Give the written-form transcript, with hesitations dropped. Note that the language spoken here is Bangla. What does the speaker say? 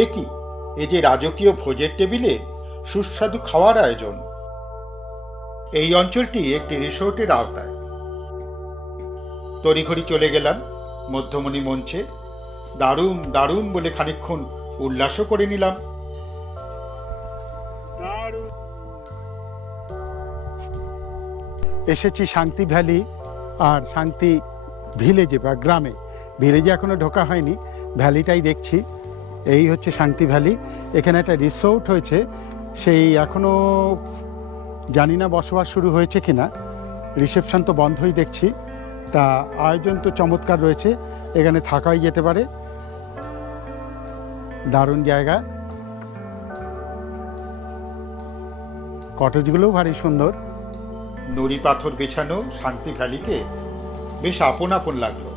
এ কি, এ যে রাজকীয় ভোজের টেবিলে সুস্বাদু খাওয়ার আয়োজন। এই অঞ্চলটি একটি রিসোর্টের আওতায়। তড়িঘড়ি চলে গেলাম মধ্যমণি মঞ্চে। দারুণ দারুণ বলে খানিকক্ষণ উল্লাসও করে নিলাম। এসেছি শান্তি ভ্যালি আর শান্তি ভিলেজে বা গ্রামে। ভিলেজে এখনো ঢোকা হয়নি, ভ্যালিটাই দেখছি। এই হচ্ছে শান্তি ভ্যালি। এখানে একটা রিসোর্ট হয়েছে, সেই এখনো জানি না বসবাস শুরু হয়েছে কিনা। রিসেপশন তো বন্ধই দেখছি। তা আয়োজন তো চমৎকার রয়েছে, এখানে থাকাই যেতে পারে। দারুণ জায়গা, কটেজগুলোও ভারী সুন্দর। নুড়ি পাথর বেছানো শান্তি ভ্যালিকে বেশ আপন আপন লাগলো।